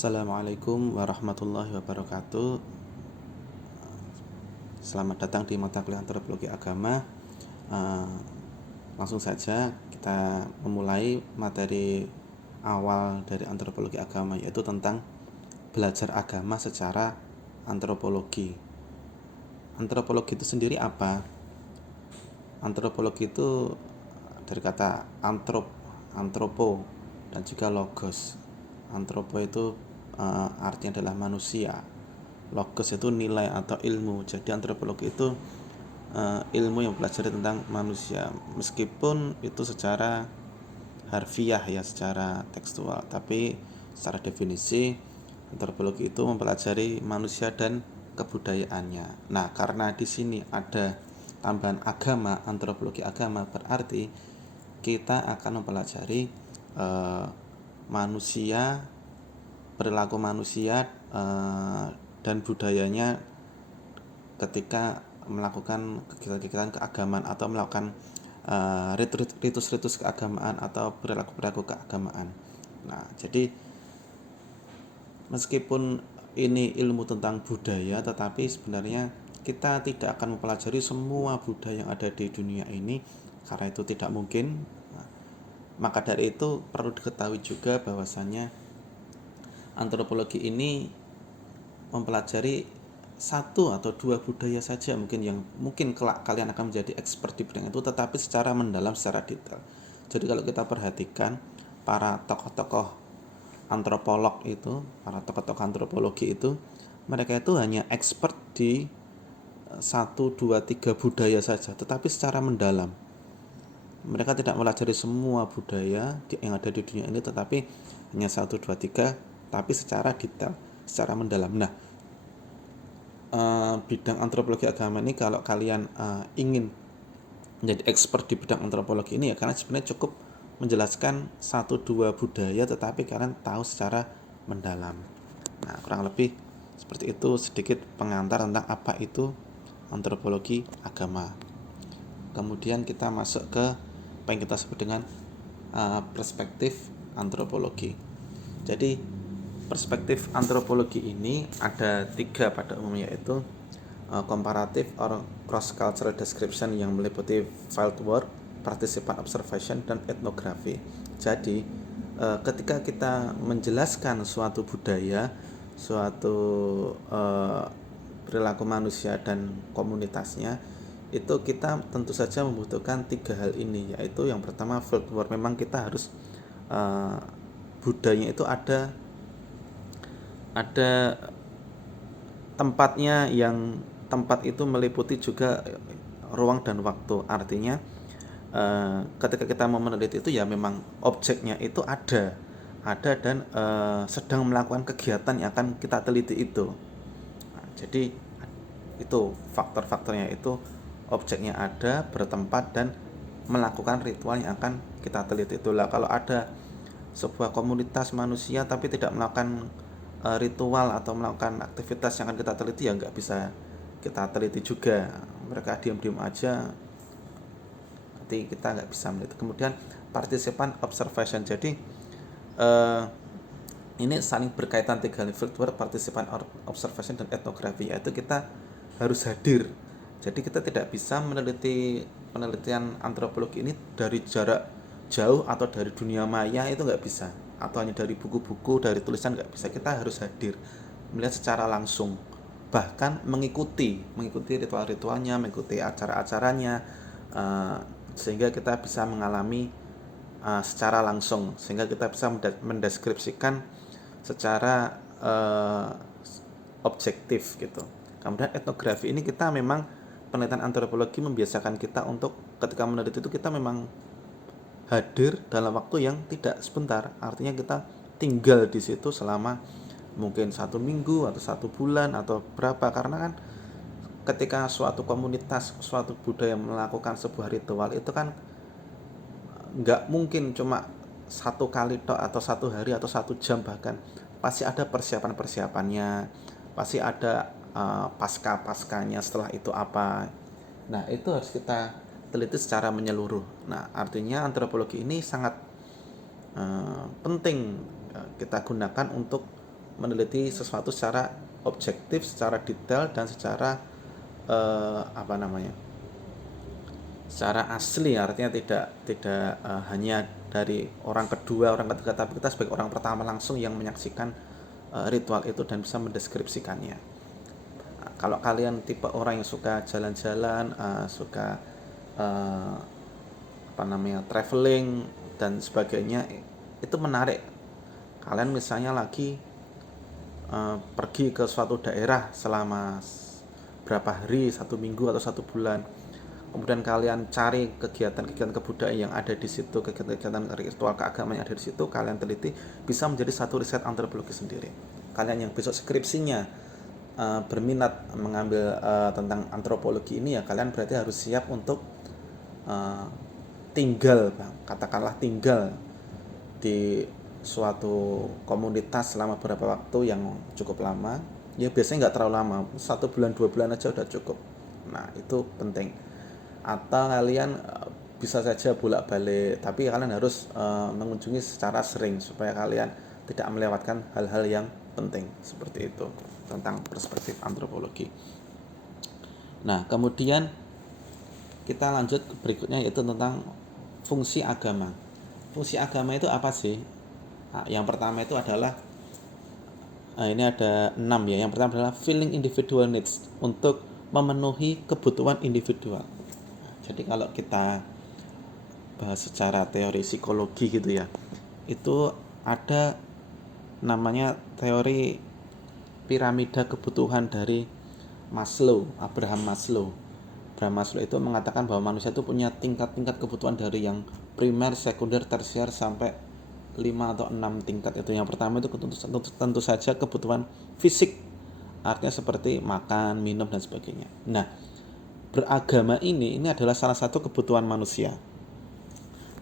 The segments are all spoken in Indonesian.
Assalamualaikum warahmatullahi wabarakatuh. Selamat datang di mata kuliah antropologi agama. Langsung saja kita memulai materi awal dari antropologi agama, yaitu tentang belajar agama secara antropologi. Antropologi itu sendiri apa? Antropologi itu dari kata antropo dan juga logos. Antropo itu artinya adalah manusia. Logos itu nilai atau ilmu. Jadi antropologi itu ilmu yang mempelajari tentang manusia, meskipun itu secara harfiah ya, secara tekstual, tapi secara definisi antropologi itu mempelajari manusia dan kebudayaannya. Nah, karena di sini ada tambahan agama, antropologi agama, berarti kita akan mempelajari manusia, perilaku manusia dan budayanya ketika melakukan kegiatan-kegiatan keagamaan atau melakukan ritus-ritus keagamaan atau perilaku-perilaku keagamaan. Nah, jadi meskipun ini ilmu tentang budaya, tetapi sebenarnya kita tidak akan mempelajari semua budaya yang ada di dunia ini, karena itu tidak mungkin. Maka dari itu perlu diketahui juga bahwasannya antropologi ini mempelajari satu atau dua budaya saja mungkin yang mungkin kelak kalian akan menjadi expert di bidang itu, tetapi secara mendalam, secara detail. Jadi kalau kita perhatikan para tokoh-tokoh antropolog itu, para tokoh-tokoh antropologi itu, mereka itu hanya expert di 1, 2, 3 budaya saja, tetapi secara mendalam. Mereka tidak mempelajari semua budaya yang ada di dunia ini, tetapi hanya 1, 2, 3, tapi secara detail, secara mendalam. Nah, bidang antropologi agama ini kalau kalian ingin menjadi expert di bidang antropologi ini ya, karena sebenarnya cukup menjelaskan 1-2 budaya, tetapi kalian tahu secara mendalam. Nah, kurang lebih seperti itu sedikit pengantar tentang apa itu antropologi agama. Kemudian kita masuk ke apa yang kita sebut dengan perspektif antropologi. Jadi perspektif antropologi ini ada 3 pada umumnya, yaitu comparative or cross-cultural description yang meliputi fieldwork, participant observation, dan etnografi. Jadi ketika kita menjelaskan suatu budaya, suatu perilaku manusia dan komunitasnya, itu kita tentu saja membutuhkan 3 hal ini, yaitu yang pertama fieldwork. Memang kita harus budayanya itu ada tempatnya, yang tempat itu meliputi juga ruang dan waktu. Artinya ketika kita mau meneliti itu ya memang objeknya itu ada dan sedang melakukan kegiatan yang akan kita teliti itu. Nah, jadi itu faktor-faktornya, itu objeknya ada, bertempat, dan melakukan ritual yang akan kita teliti. Itulah kalau ada sebuah komunitas manusia tapi tidak melakukan ritual atau melakukan aktivitas yang akan kita teliti, ya nggak bisa kita teliti juga. Mereka diam-diam aja, nanti kita nggak bisa meneliti. Kemudian participant observation. Jadi ini saling berkaitan 3 hal, fieldwork, participant observation, dan etnografi, yaitu kita harus hadir. Jadi kita tidak bisa meneliti penelitian antropologi ini dari jarak jauh atau dari dunia maya, itu nggak bisa, atau hanya dari buku-buku, dari tulisan, nggak bisa. Kita harus hadir, melihat secara langsung, bahkan mengikuti ritual-ritualnya, mengikuti acara-acaranya, sehingga kita bisa mengalami secara langsung, sehingga kita bisa mendeskripsikan secara objektif gitu. Kemudian etnografi ini kita memang penelitian antropologi membiasakan kita untuk ketika meneliti itu kita memang hadir dalam waktu yang tidak sebentar. Artinya kita tinggal di situ selama mungkin 1 minggu atau 1 bulan atau berapa, karena kan ketika suatu komunitas, suatu budaya melakukan sebuah ritual itu kan nggak mungkin cuma 1 kali tok atau 1 hari atau 1 jam, bahkan pasti ada persiapan-persiapannya, pasti ada pasca-paskanya, setelah itu apa. Nah, itu harus kita teliti secara menyeluruh. Nah, artinya antropologi ini sangat penting kita gunakan untuk meneliti sesuatu secara objektif, secara detail dan secara secara asli, artinya tidak hanya dari orang kedua, orang ketiga, tapi kita sebagai orang pertama langsung yang menyaksikan ritual itu dan bisa mendeskripsikannya. Kalau kalian tipe orang yang suka jalan-jalan, suka traveling dan sebagainya, itu menarik. Kalian misalnya lagi pergi ke suatu daerah selama berapa hari, 1 minggu atau 1 bulan, kemudian kalian cari kegiatan-kegiatan kebudayaan yang ada di situ, kegiatan-kegiatan ritual keagamaan yang ada di situ, kalian teliti, bisa menjadi satu riset antropologi sendiri. Kalian yang besok skripsinya berminat mengambil tentang antropologi ini, ya kalian berarti harus siap untuk katakanlah tinggal di suatu komunitas selama beberapa waktu yang cukup lama. Ya biasanya nggak terlalu lama, 1 bulan 2 bulan aja udah cukup. Nah itu penting. Atau kalian bisa saja bolak-balik, tapi kalian harus mengunjungi secara sering supaya kalian tidak melewatkan hal-hal yang penting. Seperti itu tentang perspektif antropologi. Nah kemudian kita lanjut berikutnya, yaitu tentang fungsi agama. Fungsi agama itu apa sih? Nah, yang pertama itu adalah ini ada 6 ya. Yang pertama adalah filling individual needs, untuk memenuhi kebutuhan individual. Jadi kalau kita bahas secara teori psikologi gitu ya, itu ada namanya teori piramida kebutuhan dari Abraham Maslow. Abraham Maslow itu mengatakan bahwa manusia itu punya tingkat-tingkat kebutuhan dari yang primer, sekunder, tersier sampai 5 atau 6 tingkat itu. Yang pertama itu tentu saja kebutuhan fisik, artinya seperti makan, minum dan sebagainya. Nah, beragama ini adalah salah satu kebutuhan manusia.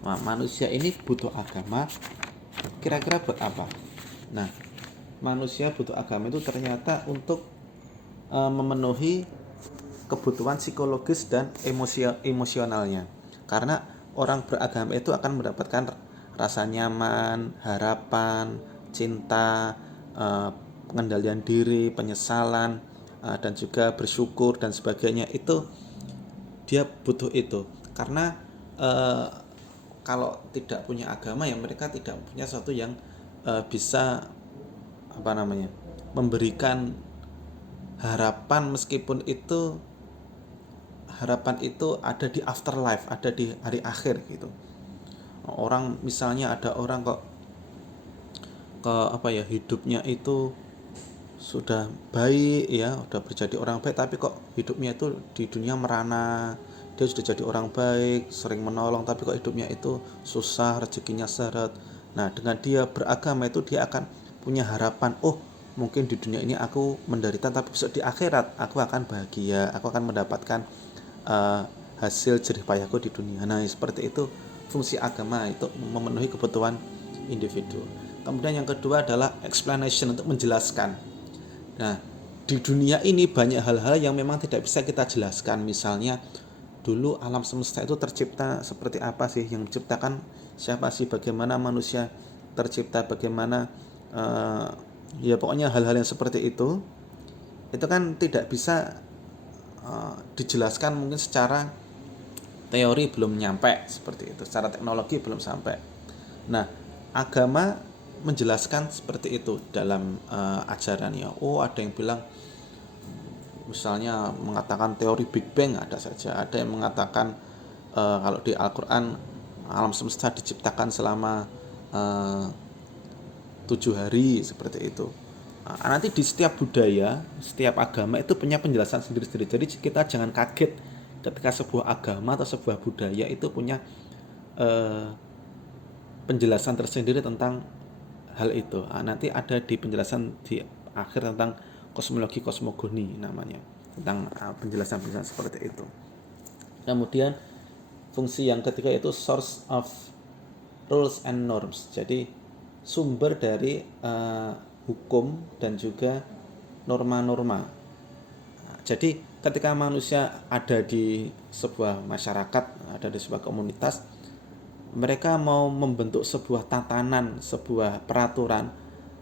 Nah, manusia ini butuh agama, kira-kira buat apa? Nah, manusia butuh agama itu ternyata untuk memenuhi kebutuhan psikologis dan emosionalnya. Karena orang beragama itu akan mendapatkan rasa nyaman, harapan, cinta, pengendalian diri, penyesalan, dan juga bersyukur dan sebagainya. Itu dia butuh itu. Karena kalau tidak punya agama, ya mereka tidak punya sesuatu yang bisa memberikan harapan, meskipun itu harapan itu ada di afterlife, ada di hari akhir gitu. Orang misalnya ada orang kok hidupnya itu sudah baik ya, udah menjadi orang baik, tapi kok hidupnya itu di dunia merana. Dia sudah jadi orang baik, sering menolong, tapi kok hidupnya itu susah, rezekinya seret. Nah, dengan dia beragama itu dia akan punya harapan, mungkin di dunia ini aku menderita, tapi besok di akhirat aku akan bahagia, aku akan mendapatkan hasil jerih payahku di dunia. Nah, seperti itu fungsi agama, itu memenuhi kebutuhan individu. Kemudian yang kedua adalah explanation, untuk menjelaskan. Nah, di dunia ini banyak hal-hal yang memang tidak bisa kita jelaskan. Misalnya dulu alam semesta itu tercipta seperti apa sih, yang menciptakan siapa sih, bagaimana manusia tercipta, bagaimana ya pokoknya hal-hal yang seperti itu kan tidak bisa dijelaskan, mungkin secara teori belum nyampe seperti itu, secara teknologi belum sampai. Nah, agama menjelaskan seperti itu dalam ajarannya. Ada yang bilang, misalnya mengatakan teori Big Bang, ada saja. Ada yang mengatakan kalau di Al-Quran alam semesta diciptakan selama 7 hari, seperti itu. Nanti di setiap budaya, setiap agama itu punya penjelasan sendiri-sendiri. Jadi kita jangan kaget ketika sebuah agama atau sebuah budaya itu punya penjelasan tersendiri tentang hal itu. Nanti ada di penjelasan di akhir tentang kosmologi kosmogoni namanya, tentang penjelasan-penjelasan seperti itu. Kemudian fungsi yang ketiga itu source of rules and norms. Jadi sumber dari hukum dan juga norma-norma. Jadi ketika manusia ada di sebuah masyarakat, ada di sebuah komunitas, mereka mau membentuk sebuah tatanan, sebuah peraturan.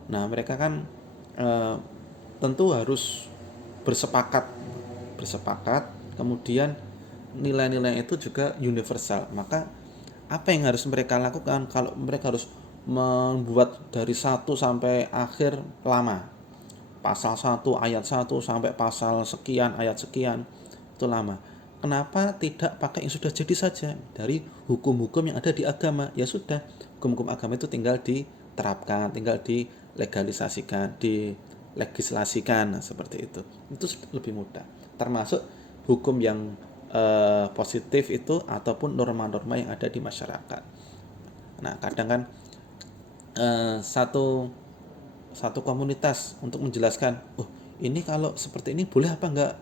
Nah, mereka kan eh, tentu harus bersepakat, kemudian nilai-nilai itu juga universal. Maka apa yang harus mereka lakukan? Kalau mereka harus membuat dari satu sampai akhir lama, pasal 1 ayat 1 sampai pasal sekian ayat sekian, itu lama. Kenapa tidak pakai yang sudah jadi saja dari hukum-hukum yang ada di agama? Ya sudah, hukum-hukum agama itu tinggal diterapkan, tinggal dilegalisasikan, dilegislasikan, seperti itu. Itu lebih mudah. Termasuk hukum yang positif itu ataupun norma-norma yang ada di masyarakat. Nah, kadang kan satu komunitas untuk menjelaskan, oh ini kalau seperti ini boleh apa enggak,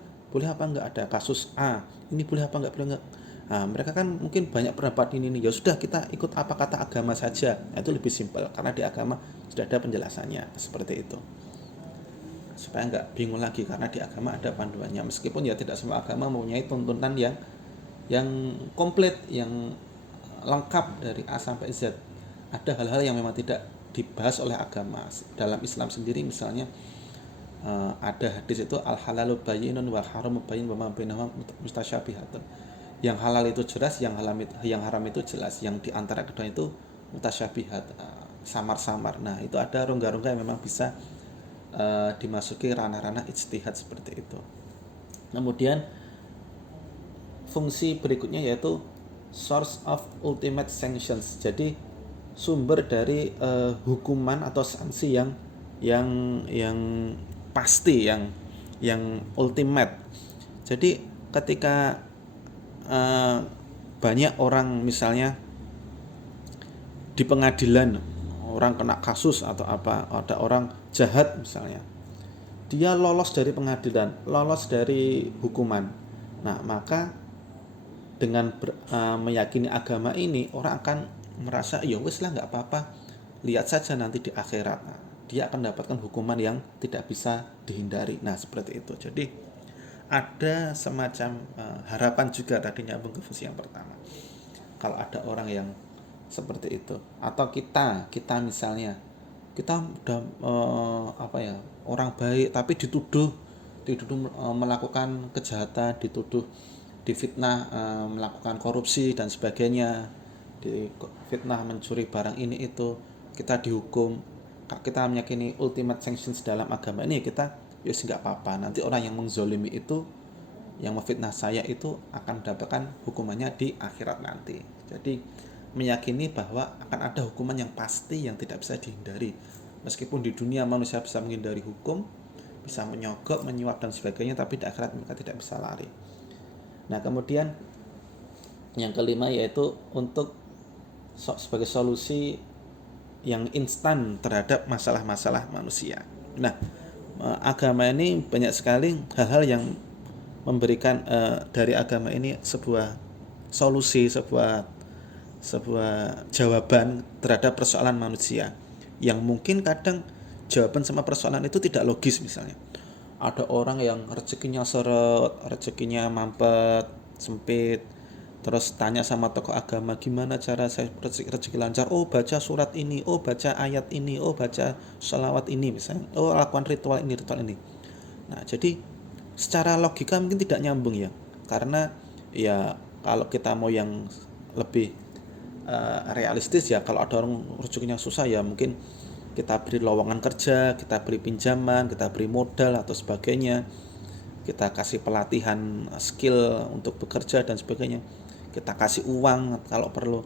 ada kasus A, ini boleh apa enggak. Nah, mereka kan mungkin banyak pendapat ini, ya sudah kita ikut apa kata agama saja. Nah, itu lebih simpel karena di agama sudah ada penjelasannya seperti itu, supaya enggak bingung lagi karena di agama ada panduannya. Meskipun ya tidak semua agama mempunyai tuntunan yang komplit, yang lengkap dari A sampai Z. Ada hal-hal yang memang tidak dibahas oleh agama. Dalam Islam sendiri misalnya ada hadis itu al halalu bayyinun wal haramu bayyin wa ma bainahuma mutasyabihatun. Yang halal itu jelas, yang haram itu jelas. Yang di antara kedua itu mutasyabihat, samar-samar. Nah, itu ada rongga-rongga yang memang bisa dimasuki ranah-ranah ijtihad seperti itu. Kemudian fungsi berikutnya yaitu source of ultimate sanctions. Jadi sumber dari hukuman atau sanksi yang pasti, yang ultimate. Jadi ketika banyak orang misalnya di pengadilan, orang kena kasus atau apa, ada orang jahat misalnya, dia lolos dari pengadilan, lolos dari hukuman. Nah, maka dengan meyakini agama ini, orang akan merasa ya wis lah nggak apa-apa, lihat saja nanti di akhirat. Nah, dia akan mendapatkan hukuman yang tidak bisa dihindari. Nah, seperti itu. Jadi ada semacam harapan juga, tadi nyambung ke fungsi yang pertama. Kalau ada orang yang seperti itu, atau kita misalnya kita udah orang baik tapi dituduh melakukan kejahatan, dituduh difitnah melakukan korupsi dan sebagainya, difitnah mencuri barang ini itu, kita dihukum. Kita meyakini ultimate sanctions dalam agama ini, kita ya nggak apa-apa, nanti orang yang menzolimi itu, yang memfitnah saya itu akan mendapatkan hukumannya di akhirat nanti. Jadi meyakini bahwa akan ada hukuman yang pasti yang tidak bisa dihindari. Meskipun di dunia manusia bisa menghindari hukum, bisa menyogok, menyuap dan sebagainya, tapi di akhirat mereka tidak bisa lari. Nah, kemudian yang kelima yaitu untuk sebagai solusi yang instan terhadap masalah-masalah manusia. Nah, agama ini banyak sekali hal-hal yang memberikan dari agama ini sebuah solusi, sebuah jawaban terhadap persoalan manusia yang mungkin kadang jawaban sama persoalan itu tidak logis. Misalnya ada orang yang rezekinya seret, rezekinya mampet, sempit, terus tanya sama tokoh agama, gimana cara saya rezeki lancar? Oh, baca surat ini, oh baca ayat ini, oh baca sholawat ini misalnya, oh lakukan ritual ini. Nah, jadi secara logika mungkin tidak nyambung ya, karena ya kalau kita mau yang lebih realistis ya, kalau ada orang rezekinya susah ya mungkin kita beri lowongan kerja, kita beri pinjaman, kita beri modal atau sebagainya, kita kasih pelatihan skill untuk bekerja dan sebagainya, kita kasih uang kalau perlu.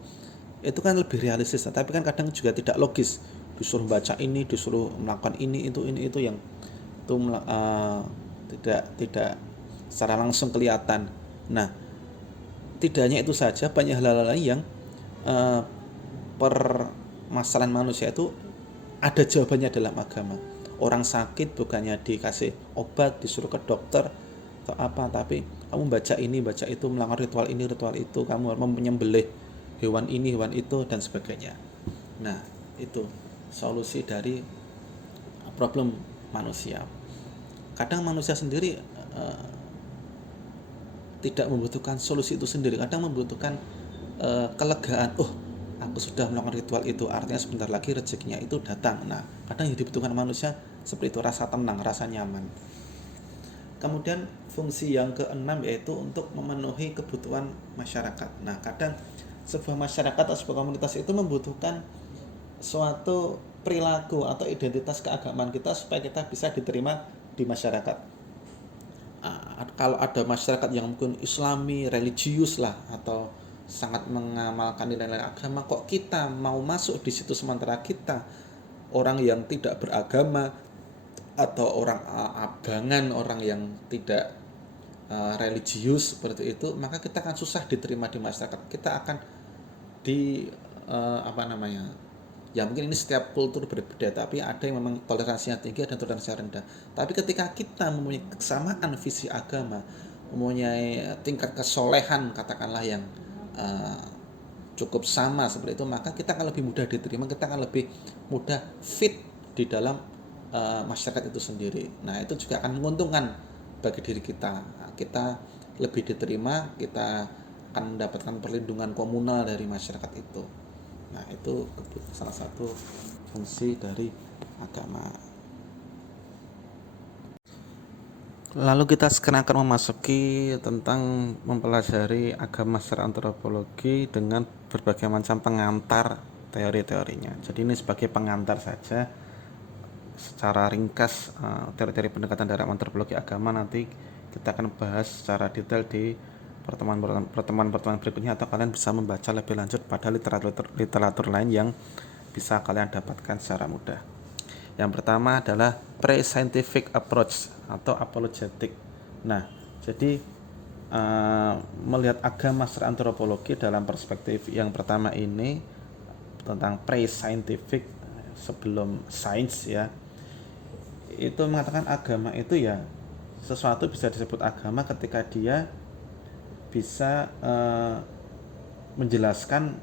Itu kan lebih realistis. Tapi kan kadang juga tidak logis, disuruh baca ini, disuruh melakukan ini itu yang itu tidak secara langsung kelihatan. Nah, tidak hanya itu saja, banyak hal-hal lain yang permasalahan manusia itu ada jawabannya dalam agama. Orang sakit bukannya dikasih obat, disuruh ke dokter atau apa, tapi kamu baca ini, baca itu, melakukan ritual ini, ritual itu, kamu harus menyembelih hewan ini, hewan itu dan sebagainya. Nah, itu solusi dari problem manusia. Kadang manusia sendiri tidak membutuhkan solusi itu sendiri, kadang membutuhkan kelegaan. Oh, aku sudah melakukan ritual itu, artinya sebentar lagi rezekinya itu datang. Nah, kadang yang dibutuhkan manusia seperti itu, rasa tenang, rasa nyaman. Kemudian fungsi yang keenam yaitu untuk memenuhi kebutuhan masyarakat. Nah, kadang sebuah masyarakat atau sebuah komunitas itu membutuhkan suatu perilaku atau identitas keagamaan kita supaya kita bisa diterima di masyarakat. Kalau ada masyarakat yang mungkin Islami, religius lah, atau sangat mengamalkan nilai-nilai agama, kok kita mau masuk di situ sementara kita orang yang tidak beragama atau orang abangan, orang yang tidak religius seperti itu, maka kita akan susah diterima di masyarakat. Kita akan di apa namanya? Ya mungkin ini setiap kultur berbeda, tapi ada yang memang toleransinya tinggi dan toleransinya rendah. Tapi ketika kita mempunyai kesamaan visi agama, mempunyai tingkat kesolehan katakanlah yang cukup sama seperti itu, maka kita akan lebih mudah diterima, kita akan lebih mudah fit di dalam masyarakat itu sendiri. Nah, itu juga akan menguntungkan bagi diri kita. Nah, kita lebih diterima, kita akan mendapatkan perlindungan komunal dari masyarakat itu. Nah, itu salah satu fungsi dari agama. Lalu kita sekarang akan memasuki tentang mempelajari agama secara antropologi dengan berbagai macam pengantar teori-teorinya. Jadi ini sebagai pengantar saja, secara ringkas teori-teori pendekatan dalam antropologi agama. Nanti kita akan bahas secara detail di pertemuan berikutnya, atau kalian bisa membaca lebih lanjut pada literatur lain yang bisa kalian dapatkan secara mudah. Yang pertama adalah pre-scientific approach atau apologetic. Nah, jadi melihat agama secara antropologi dalam perspektif yang pertama ini tentang pre-scientific, sebelum sains ya, itu mengatakan agama itu ya sesuatu bisa disebut agama ketika dia bisa menjelaskan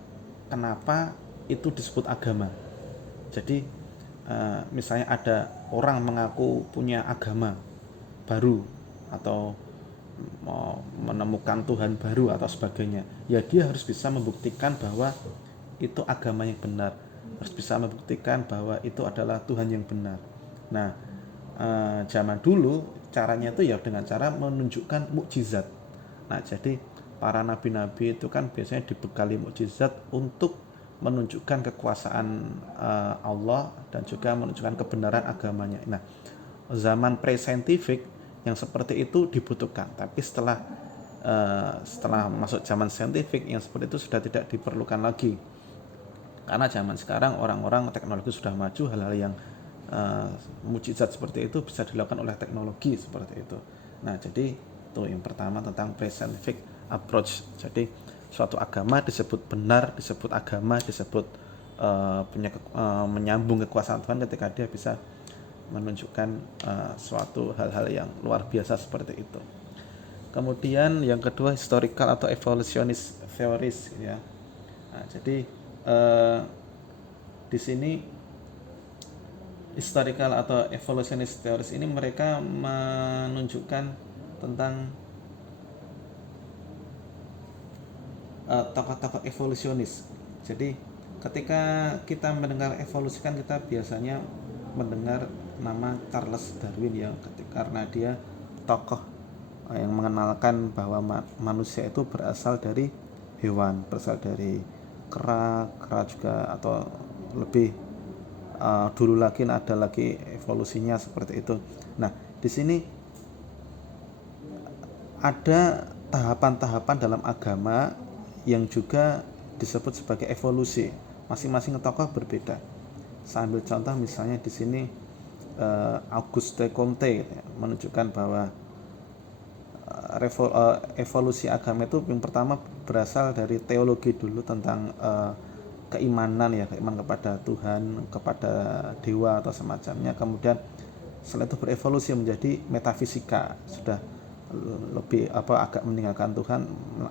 kenapa itu disebut agama. Jadi misalnya ada orang mengaku punya agama baru atau mau menemukan Tuhan baru atau sebagainya, ya dia harus bisa membuktikan bahwa itu agama yang benar, harus bisa membuktikan bahwa itu adalah Tuhan yang benar. Nah, zaman dulu caranya itu ya dengan cara menunjukkan mukjizat. Nah, jadi para nabi-nabi itu kan biasanya dibekali mukjizat untuk menunjukkan kekuasaan Allah dan juga menunjukkan kebenaran agamanya. Nah, zaman pre-scientific yang seperti itu dibutuhkan, tapi setelah masuk zaman scientific yang seperti itu sudah tidak diperlukan lagi. Karena zaman sekarang orang-orang teknologi sudah maju, hal-hal yang mukjizat seperti itu bisa dilakukan oleh teknologi seperti itu. Nah, jadi itu yang pertama tentang pre-scientific approach. Jadi suatu agama disebut benar, disebut agama, disebut menyambung kekuasaan Tuhan ketika dia bisa menunjukkan suatu hal-hal yang luar biasa seperti itu. Kemudian yang kedua historical atau evolutionist theories ya. Nah, jadi di sini historical atau evolutionist theories ini mereka menunjukkan tentang tokoh-tokoh evolusionis. Jadi ketika kita mendengar evolusi kan kita biasanya mendengar nama Charles Darwin ya, karena dia tokoh yang mengenalkan bahwa manusia itu berasal dari hewan, berasal dari kera juga, atau lebih dulu lagi ada lagi evolusinya seperti itu. Nah, di sini ada tahapan-tahapan dalam agama yang juga disebut sebagai evolusi. Masing-masing tokoh berbeda. Saya ambil contoh misalnya di sini Auguste Comte menunjukkan bahwa evolusi agama itu yang pertama berasal dari teologi dulu tentang keimanan ya, keimanan kepada Tuhan, kepada dewa atau semacamnya. Kemudian setelah itu berevolusi menjadi metafisika, sudah lebih agak meninggalkan Tuhan,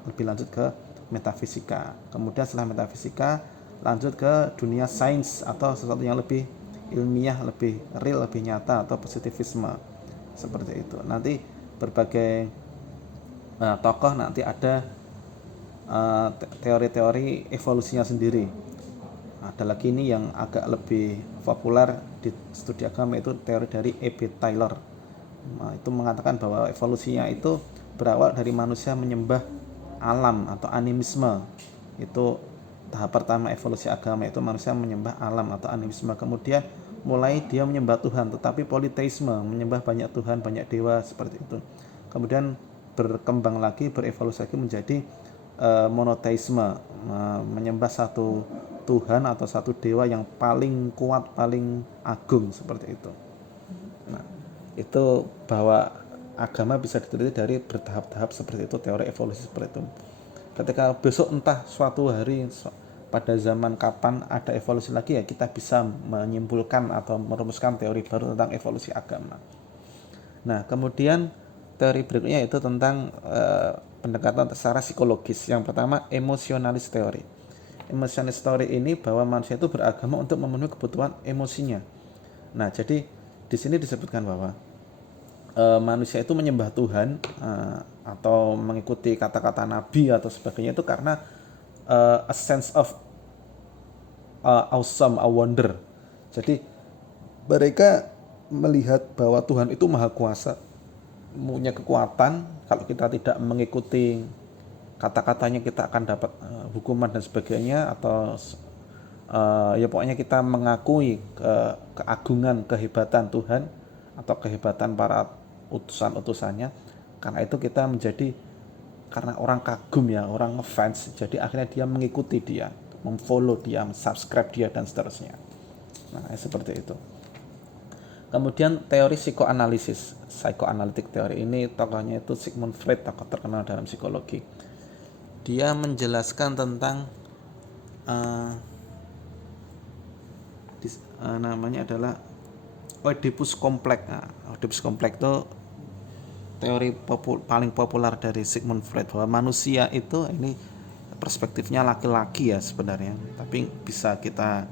lebih lanjut ke metafisika. Kemudian setelah metafisika lanjut ke dunia sains atau sesuatu yang lebih ilmiah, lebih real, lebih nyata, atau positivisme seperti itu. Nanti berbagai tokoh nanti ada teori-teori evolusinya sendiri. ada lagi ini yang agak lebih populer di studi agama, itu teori dari E.B. Taylor. Itu mengatakan bahwa evolusinya itu berawal dari manusia menyembah alam atau animisme. Itu tahap pertama evolusi agama, itu manusia menyembah alam atau animisme. Kemudian mulai dia menyembah Tuhan, tetapi politeisme, menyembah banyak Tuhan, banyak dewa, seperti itu. Kemudian berkembang lagi, berevolusi lagi menjadi monoteisme, menyembah satu Tuhan atau satu dewa yang paling kuat, paling agung, seperti itu. Nah, itu bahwa agama bisa diteliti dari bertahap-tahap seperti itu, teori evolusi seperti itu. Ketika besok entah suatu hari pada zaman kapan ada evolusi lagi, ya kita bisa menyimpulkan atau merumuskan teori baru tentang evolusi agama. Nah, kemudian teori berikutnya itu tentang pendekatan secara psikologis. Yang pertama, emosionalis teori. Emosionalis teori ini bahwa manusia itu beragama untuk memenuhi kebutuhan emosinya. Nah, jadi di sini disebutkan bahwa manusia itu menyembah Tuhan atau mengikuti kata-kata nabi atau sebagainya itu karena a sense of awesome, a wonder. Jadi mereka melihat bahwa Tuhan itu maha kuasa, punya kekuatan. Kalau kita tidak mengikuti kata-katanya kita akan dapat hukuman dan sebagainya, atau ya pokoknya kita mengakui keagungan, kehebatan Tuhan atau kehebatan para utusan-utusannya. Karena itu kita menjadi, karena orang kagum ya, orang ngefans, jadi akhirnya dia mengikuti dia, memfollow dia, subscribe dia, dan seterusnya. Nah, seperti itu. Kemudian teori psikoanalisis, psychoanalytic teori ini tokohnya itu Sigmund Freud, tokoh terkenal dalam psikologi. Dia menjelaskan tentang namanya adalah Oedipus Complex. Oedipus Complex itu teori paling populer dari Sigmund Freud, bahwa manusia itu, ini perspektifnya laki-laki ya sebenarnya, tapi bisa kita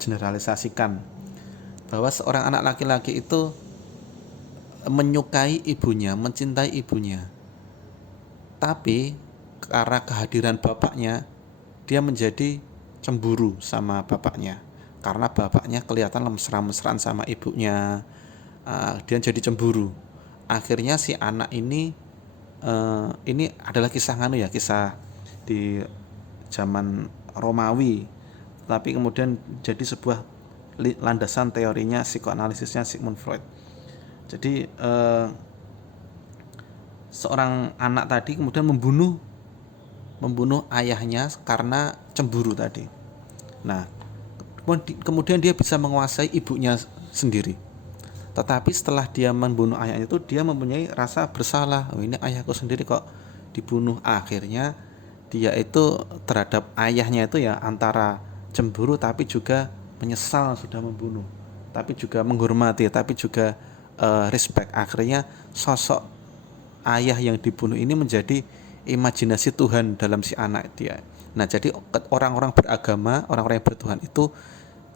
generalisasikan, bahwa seorang anak laki-laki itu menyukai ibunya, mencintai ibunya, tapi karena kehadiran bapaknya dia menjadi cemburu sama bapaknya, karena bapaknya kelihatan mesra-mesraan sama ibunya. Dia jadi cemburu. Akhirnya si anak ini adalah kisah kisah di zaman Romawi, tapi kemudian jadi sebuah landasan teorinya, psikoanalisisnya Sigmund Freud. Jadi seorang anak tadi kemudian membunuh ayahnya karena cemburu tadi. Nah, kemudian dia bisa menguasai ibunya sendiri. Tetapi setelah dia membunuh ayahnya itu, dia mempunyai rasa bersalah. Oh, ini ayahku sendiri kok dibunuh. Akhirnya dia itu terhadap ayahnya itu ya antara cemburu tapi juga menyesal sudah membunuh, tapi juga menghormati, tapi juga respect. Akhirnya sosok ayah yang dibunuh ini menjadi imajinasi Tuhan dalam si anak dia. Nah, jadi orang-orang beragama, orang-orang yang bertuhan itu,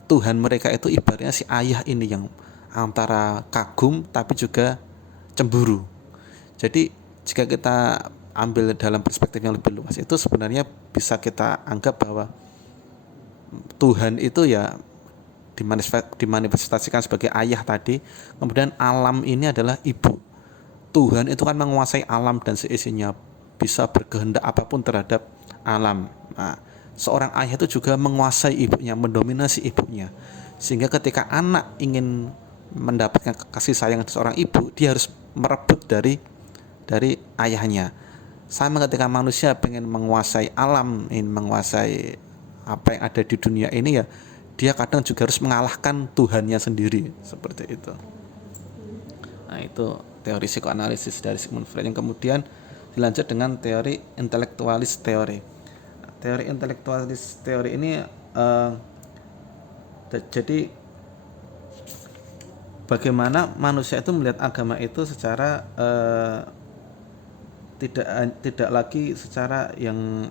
Tuhan mereka itu ibaratnya si ayah ini yang antara kagum tapi juga cemburu. Jadi jika kita ambil dalam perspektif yang lebih luas, itu sebenarnya bisa kita anggap bahwa Tuhan itu ya dimanifestasikan sebagai ayah tadi, kemudian alam ini adalah ibu. Tuhan itu kan menguasai alam dan seisinya, bisa berkehendak apapun terhadap alam. Nah, seorang ayah itu juga menguasai ibunya, mendominasi ibunya, sehingga ketika anak ingin mendapatkan kasih sayang seorang ibu, dia harus merebut dari ayahnya. Sama ketika manusia pengen menguasai alam, ingin menguasai apa yang ada di dunia ini, ya dia kadang juga harus mengalahkan Tuhannya sendiri, seperti itu. Nah, itu teori psikoanalisis dari Sigmund Freud, yang kemudian dilanjut dengan teori intelektualis teori. Teori intelektualis teori ini jadi bagaimana manusia itu melihat agama itu secara tidak lagi secara yang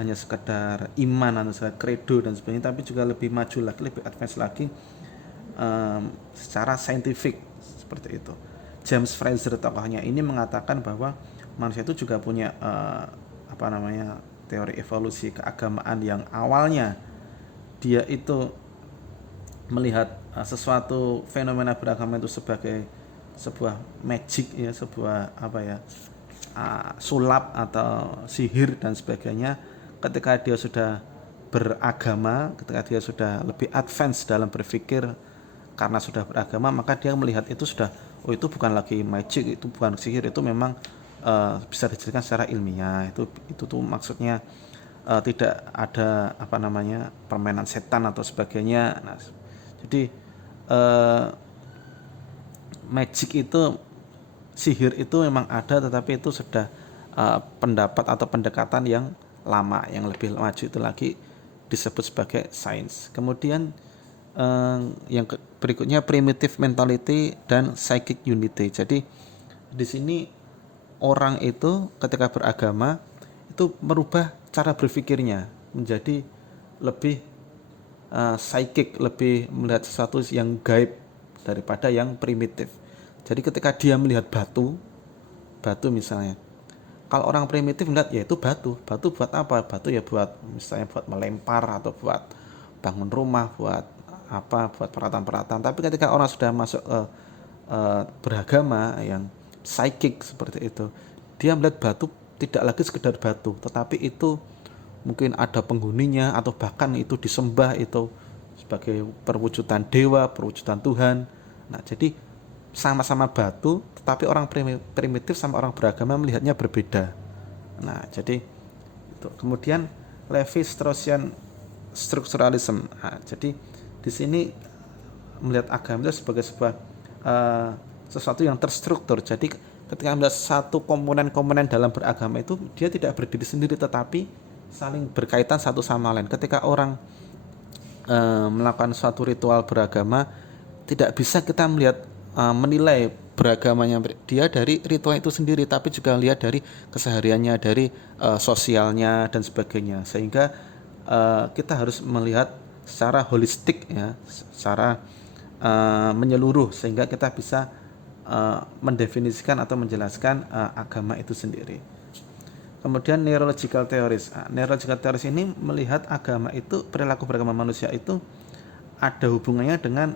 hanya sekedar iman atau sekedar kredo dan sebagainya, tapi juga lebih maju lagi, lebih advance lagi secara saintifik, seperti itu. James Frazer tokohnya ini mengatakan bahwa manusia itu juga punya teori evolusi keagamaan yang awalnya dia itu melihat sesuatu fenomena beragama itu sebagai sebuah magic ya, sebuah sulap atau sihir dan sebagainya. Ketika dia sudah beragama, ketika dia sudah lebih advance dalam berpikir karena sudah beragama, maka dia melihat itu sudah, oh itu bukan lagi magic, itu bukan sihir, itu memang bisa dijelaskan secara ilmiah. Itu tuh maksudnya tidak ada permainan setan atau sebagainya. Nah, jadi magic itu, sihir itu memang ada, tetapi itu sudah pendapat atau pendekatan yang lama, yang lebih maju itu lagi disebut sebagai sains. Kemudian yang berikutnya primitive mentality dan psychic unity. Jadi di sini orang itu ketika beragama itu merubah cara berpikirnya menjadi lebih psychic, lebih melihat sesuatu yang gaib daripada yang primitif. Jadi ketika dia melihat batu misalnya, kalau orang primitif melihat ya itu batu buat apa? Batu ya buat misalnya buat melempar atau buat bangun rumah, buat peralatan-peralatan. Tapi ketika orang sudah masuk beragama yang psychic seperti itu, dia melihat batu tidak lagi sekedar batu, tetapi itu mungkin ada penghuninya, atau bahkan itu disembah itu sebagai perwujudan dewa, perwujudan Tuhan. Nah, jadi sama-sama batu, tetapi orang primitif sama orang beragama melihatnya berbeda. Nah, jadi itu. Kemudian Levi-Straussian structuralism. Nah, jadi di sini melihat agama itu sebagai sebuah sesuatu yang terstruktur. Jadi ketika melihat satu komponen-komponen dalam beragama itu, dia tidak berdiri sendiri, tetapi saling berkaitan satu sama lain. Ketika orang melakukan suatu ritual beragama, tidak bisa kita melihat menilai beragamanya dia dari ritual itu sendiri, tapi juga lihat dari kesehariannya, dari sosialnya dan sebagainya. Sehingga kita harus melihat secara holistik ya, secara menyeluruh, sehingga kita bisa mendefinisikan atau menjelaskan agama itu sendiri. Kemudian neurological theories. Neurological theories ini melihat agama itu, perilaku beragama manusia itu ada hubungannya dengan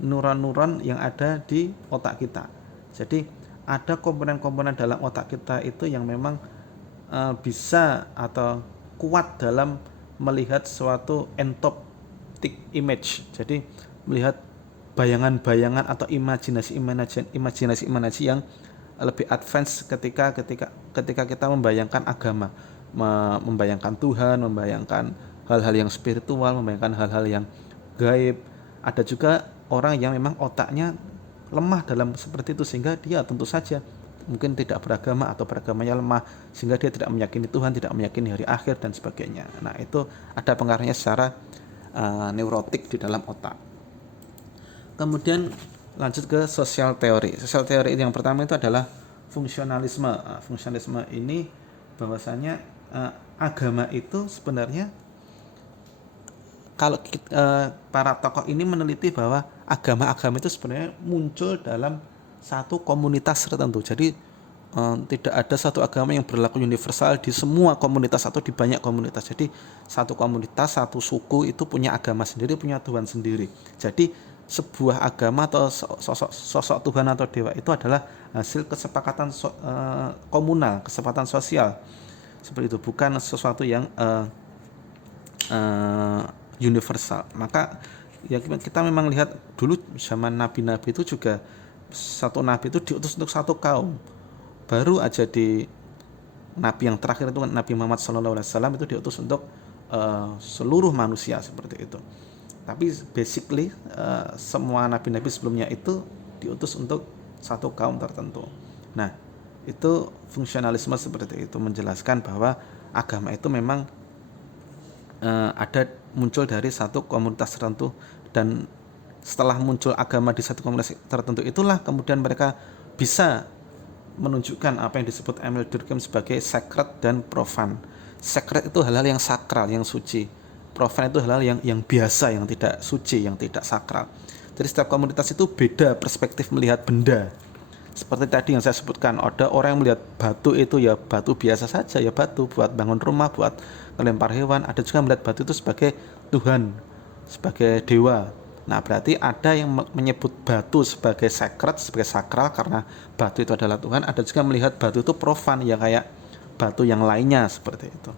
neuron-neuron yang ada di otak kita. Jadi ada komponen-komponen dalam otak kita itu yang memang bisa atau kuat dalam melihat suatu entoptic image. Jadi melihat bayangan-bayangan atau imajinasi yang lebih advance ketika kita membayangkan agama, membayangkan Tuhan, membayangkan hal-hal yang spiritual, membayangkan hal-hal yang gaib. Ada juga orang yang memang otaknya lemah dalam seperti itu, sehingga dia tentu saja mungkin tidak beragama atau beragamanya lemah, sehingga dia tidak meyakini Tuhan, tidak meyakini hari akhir dan sebagainya. Nah, itu ada pengaruhnya secara neurotik di dalam otak. Kemudian lanjut ke sosial teori. Sosial teori yang pertama itu adalah fungsionalisme. Fungsionalisme ini bahwasanya agama itu sebenarnya, kalau para tokoh ini meneliti bahwa agama-agama itu sebenarnya muncul dalam satu komunitas tertentu. Jadi tidak ada satu agama yang berlaku universal di semua komunitas atau di banyak komunitas. Jadi satu komunitas, satu suku itu punya agama sendiri, punya Tuhan sendiri. Jadi sebuah agama atau sosok Tuhan atau dewa itu adalah hasil kesepakatan komunal, kesepakatan sosial. Seperti itu, bukan sesuatu yang universal. Maka ya kita memang lihat dulu zaman nabi-nabi itu juga, satu nabi itu diutus untuk satu kaum. Baru aja di nabi yang terakhir itu Nabi Muhammad SAW itu diutus untuk seluruh manusia seperti itu. Tapi basically semua nabi-nabi sebelumnya itu diutus untuk satu kaum tertentu. Nah, itu fungsionalisme seperti itu, menjelaskan bahwa agama itu memang ada muncul dari satu komunitas tertentu, dan setelah muncul agama di satu komunitas tertentu itulah kemudian mereka bisa menunjukkan apa yang disebut Emile Durkheim sebagai sacred dan profan. Sacred itu hal-hal yang sakral, yang suci. Profan itu hal-hal yang biasa, yang tidak suci, yang tidak sakral. Jadi setiap komunitas itu beda perspektif melihat benda. Seperti tadi yang saya sebutkan, ada orang yang melihat batu itu ya batu biasa saja, ya batu buat bangun rumah, buat melempar hewan. Ada juga melihat batu itu sebagai Tuhan, sebagai dewa. Nah, berarti ada yang menyebut batu sebagai sacred, sebagai sakral karena batu itu adalah Tuhan. Ada juga melihat batu itu profan, ya kayak batu yang lainnya seperti itu.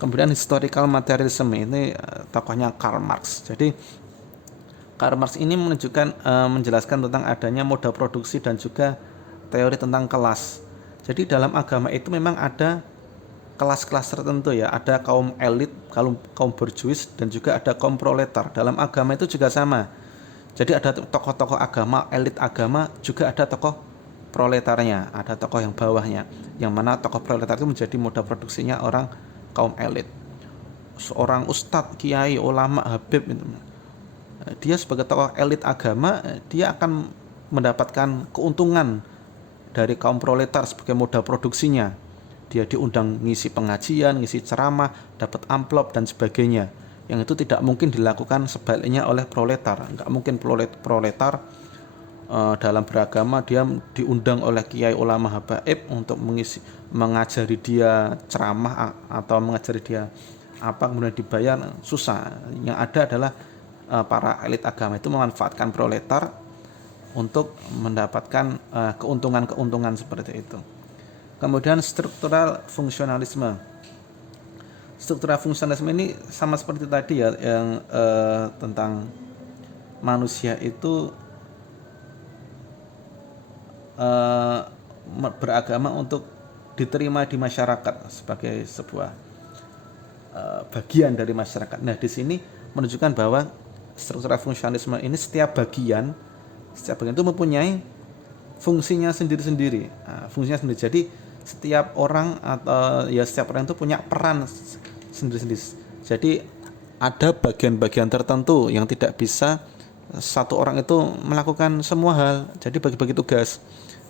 Kemudian historical materialism ini tokohnya Karl Marx. Jadi Karl Marx ini menjelaskan tentang adanya moda produksi dan juga teori tentang kelas. Jadi dalam agama itu memang ada kelas-kelas tertentu ya, ada kaum elit, kaum borjuis, dan juga ada kaum proletar. Dalam agama itu juga sama. Jadi ada tokoh-tokoh agama, elit agama, juga ada tokoh proletarnya, ada tokoh yang bawahnya. Yang mana tokoh proletar itu menjadi moda produksinya orang kaum elit. Seorang ustadz, kiai, ulama, habib itu, dia sebagai tokoh elit agama, dia akan mendapatkan keuntungan dari kaum proletar sebagai moda produksinya. Dia diundang ngisi pengajian, ngisi ceramah, dapat amplop dan sebagainya. Yang itu tidak mungkin dilakukan sebaliknya oleh proletar. Enggak mungkin proletar dalam beragama dia diundang oleh kiai ulama habaib untuk mengajari dia ceramah atau mengajari dia apa kemudian dibayar, susah. Yang ada adalah para elit agama itu memanfaatkan proletar untuk mendapatkan keuntungan-keuntungan seperti itu. Kemudian struktural fungsionalisme. Struktural fungsionalisme ini sama seperti tadi ya, yang tentang manusia itu beragama untuk diterima di masyarakat sebagai sebuah bagian dari masyarakat. Nah, di sini menunjukkan bahwa struktural fungsionalisme ini setiap bagian itu mempunyai fungsinya sendiri-sendiri. Nah, fungsinya sendiri. Jadi setiap orang atau ya setiap orang itu punya peran sendiri-sendiri. Jadi ada bagian-bagian tertentu yang tidak bisa satu orang itu melakukan semua hal. Jadi bagi-bagi tugas.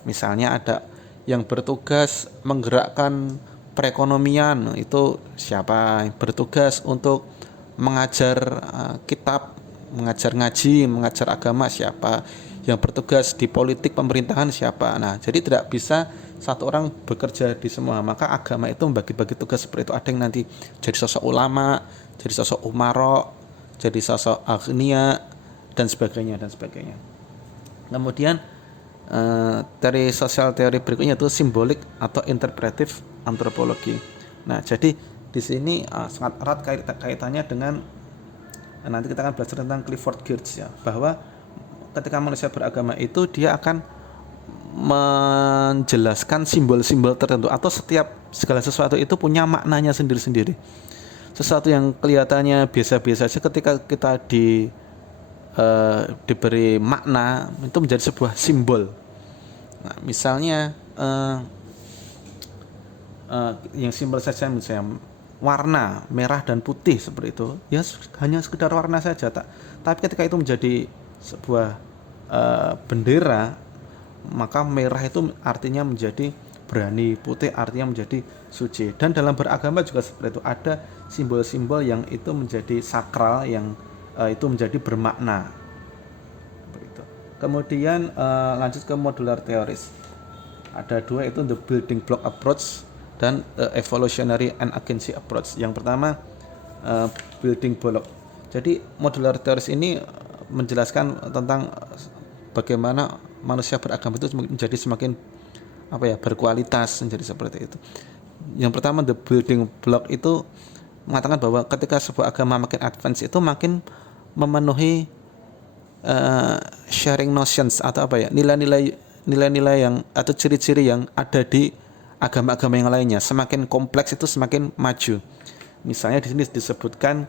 Misalnya ada yang bertugas menggerakkan perekonomian, itu siapa? Yang bertugas untuk mengajar kitab, mengajar ngaji, mengajar agama siapa, yang bertugas di politik pemerintahan siapa. Nah, jadi tidak bisa satu orang bekerja di semua. Maka agama itu membagi-bagi tugas seperti itu. Ada yang nanti jadi sosok ulama, jadi sosok umaro, jadi sosok agnia dan sebagainya dan sebagainya. Kemudian dari sosial teori berikutnya itu simbolik atau interpretif antropologi. Nah, jadi di sini sangat erat kaitannya dengan nanti kita akan belajar tentang Clifford Geertz ya, bahwa ketika manusia beragama itu dia akan menjelaskan simbol-simbol tertentu atau segala sesuatu itu punya maknanya sendiri-sendiri. Sesuatu yang kelihatannya biasa-biasa saja ketika kita diberi makna itu menjadi sebuah simbol. Nah, misalnya yang simbol saja misalnya warna merah dan putih seperti itu, ya hanya sekedar warna saja, tapi ketika itu menjadi sebuah bendera, maka merah itu artinya menjadi berani, putih artinya menjadi suci. Dan dalam beragama juga seperti itu, ada simbol-simbol yang itu menjadi sakral, yang itu menjadi bermakna. Begitu. Kemudian lanjut ke modular theories. Ada dua, itu the building block approach dan evolutionary and agency approach. Yang pertama building block. Jadi modular theories ini menjelaskan tentang bagaimana manusia beragama itu menjadi semakin berkualitas, menjadi seperti itu. Yang pertama the building block itu mengatakan bahwa ketika sebuah agama makin advance itu makin memenuhi sharing notions atau nilai-nilai yang atau ciri-ciri yang ada di agama-agama yang lainnya. Semakin kompleks itu semakin maju. Misalnya di sini disebutkan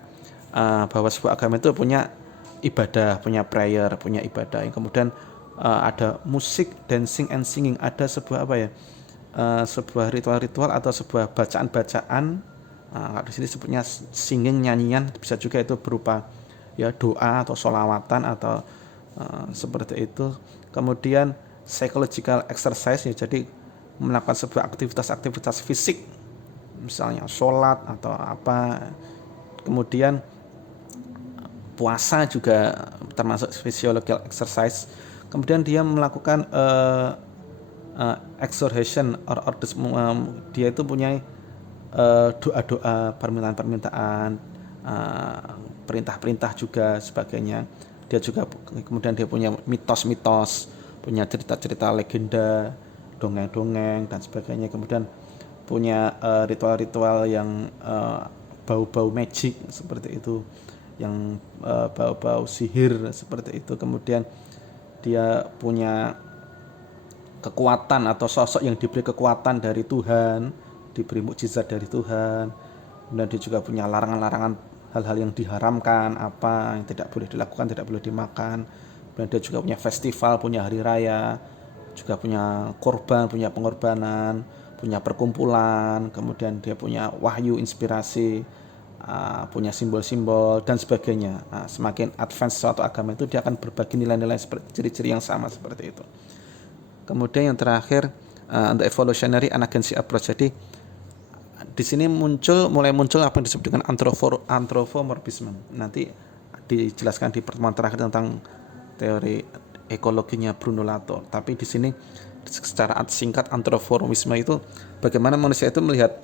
bahwa sebuah agama itu punya ibadah, punya prayer, punya ibadah. Yang kemudian ada musik, dancing and singing, ada sebuah sebuah ritual-ritual atau sebuah bacaan-bacaan. Di sini sebutnya singing, nyanyian, bisa juga itu berupa ya doa atau sholawatan atau seperti itu. Kemudian psychological exercise ya, jadi melakukan sebuah aktivitas fisik, misalnya sholat atau apa. Kemudian puasa juga termasuk physiological exercise. Kemudian dia melakukan exhortation dia itu punya doa-doa, permintaan-permintaan, perintah-perintah juga sebagainya. Dia juga kemudian dia punya mitos-mitos, punya cerita-cerita legenda, dongeng-dongeng dan sebagainya. Kemudian punya ritual-ritual yang bau-bau magic seperti itu, yang bau-bau sihir seperti itu. Kemudian dia punya kekuatan atau sosok yang diberi kekuatan dari Tuhan, diberi mukjizat dari Tuhan. Kemudian dia juga punya larangan-larangan, hal-hal yang diharamkan, apa yang tidak boleh dilakukan, tidak boleh dimakan. Kemudian dia juga punya festival, punya hari raya, juga punya korban, punya pengorbanan, punya perkumpulan. Kemudian dia punya wahyu, inspirasi, punya simbol-simbol dan sebagainya. Semakin advance suatu agama itu, dia akan berbagi nilai-nilai seperti ciri-ciri yang sama seperti itu. Kemudian yang terakhir, the evolutionary and agency approach. Jadi di sini mulai muncul apa yang disebut dengan anthropomorphism. Nanti dijelaskan di pertemuan terakhir tentang teori ekologinya Bruno Latour. Tapi di sini secara singkat, anthropomorphisme itu bagaimana manusia itu melihat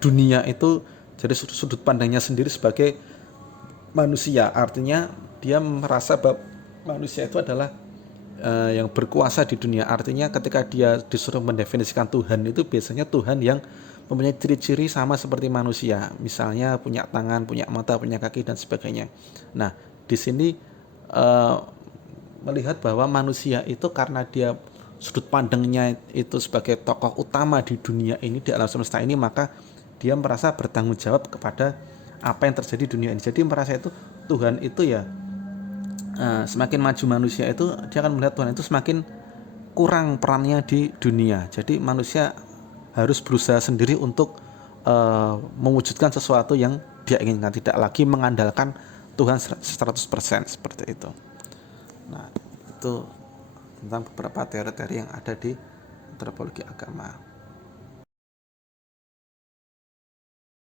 dunia itu jadi sudut pandangnya sendiri sebagai manusia. Artinya dia merasa bahwa manusia itu adalah yang berkuasa di dunia. Artinya ketika dia disuruh mendefinisikan Tuhan, itu biasanya Tuhan yang mempunyai ciri-ciri sama seperti manusia, misalnya punya tangan, punya mata, punya kaki dan sebagainya. Nah, di sini melihat bahwa manusia itu karena dia sudut pandangnya itu sebagai tokoh utama di dunia ini, di alam semesta ini, maka dia merasa bertanggung jawab kepada apa yang terjadi di dunia ini. Jadi merasa itu Tuhan itu ya, semakin maju manusia itu, dia akan melihat Tuhan itu semakin kurang perannya di dunia. Jadi manusia harus berusaha sendiri untuk mewujudkan sesuatu yang dia inginkan, tidak lagi mengandalkan Tuhan 100% seperti itu. Nah, itu tentang beberapa teori-teori yang ada di antropologi agama.